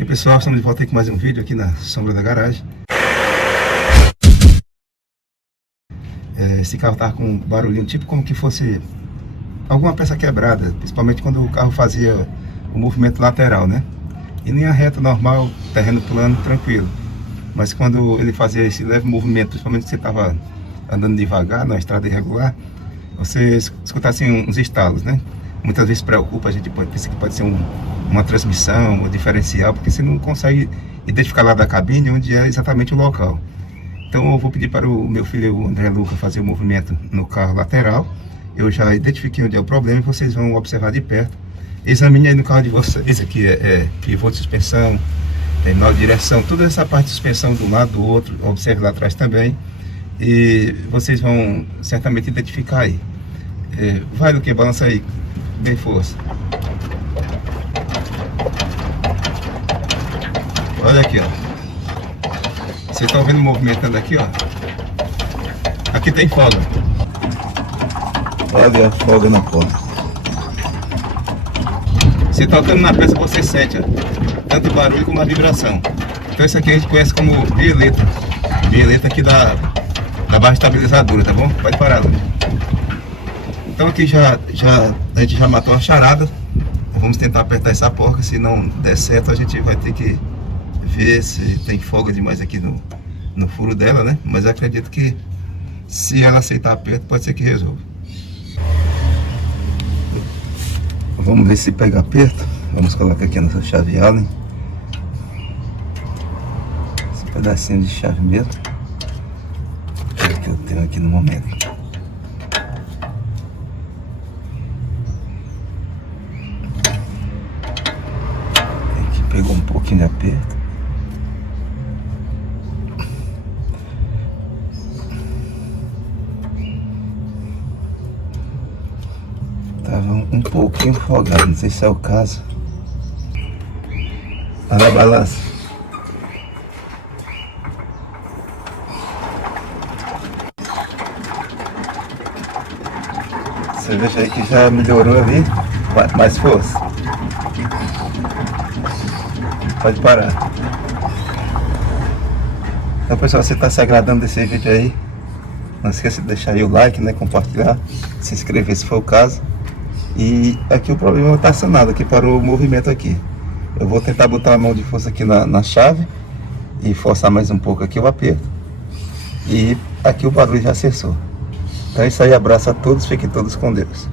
Ok, pessoal, estamos de volta aí com mais um vídeo aqui na sombra da garagem. Esse carro estava com um barulhinho, tipo como que fosse alguma peça quebrada, principalmente quando o carro fazia o movimento lateral, né? E nem a reta normal, terreno plano, tranquilo. Mas quando ele fazia esse leve movimento, principalmente se você estava andando devagar na estrada irregular, você escutasse uns estalos, né? Muitas vezes preocupa, a gente pensa que pode ser uma transmissão, um diferencial, porque você não consegue identificar lá da cabine onde é exatamente o local. Então eu vou pedir para o meu filho, o André Luca, fazer o movimento no carro lateral. Eu já identifiquei onde é o problema e vocês vão observar de perto. Examine aí no carro de vocês, aqui pivô de suspensão, terminal de direção, toda essa parte de suspensão de um lado do outro, observe lá atrás também. E vocês vão certamente identificar aí. Vai, Luque, balança aí, bem força. Olha aqui, ó. Vocês estão vendo movimentando aqui, ó. Aqui tem folga. Olha a folga na porta. Você tocando na peça, você sente, ó, tanto o barulho como a vibração. Então isso aqui a gente conhece como bieleta. Bieleta aqui da barra estabilizadora, tá bom? Pode parar, Lu. Então aqui a gente já matou a charada. Vamos tentar apertar essa porca. Se não der certo, a gente vai ter que ver se tem folga demais aqui no furo dela, né? Mas eu acredito que se ela aceitar aperto, pode ser que resolva. Vamos ver se pega aperto. Vamos colocar aqui a nossa chave Allen. Esse pedacinho de chave mesmo que eu tenho aqui no momento. Aqui pegou um pouquinho de aperto. Tava um pouquinho folgado, não sei se é o caso. Olha a balança. Você veja aí que já melhorou ali. Mais força. Pode parar. Então, pessoal, você está se agradando desse vídeo aí, não esqueça de deixar aí o like, né, compartilhar, se inscrever se for o caso. E aqui o problema está sanado, aqui parou o movimento aqui. Eu vou tentar botar a mão de força aqui na chave e forçar mais um pouco aqui o aperto. E aqui o barulho já cessou. Então é isso aí, abraço a todos, fiquem todos com Deus.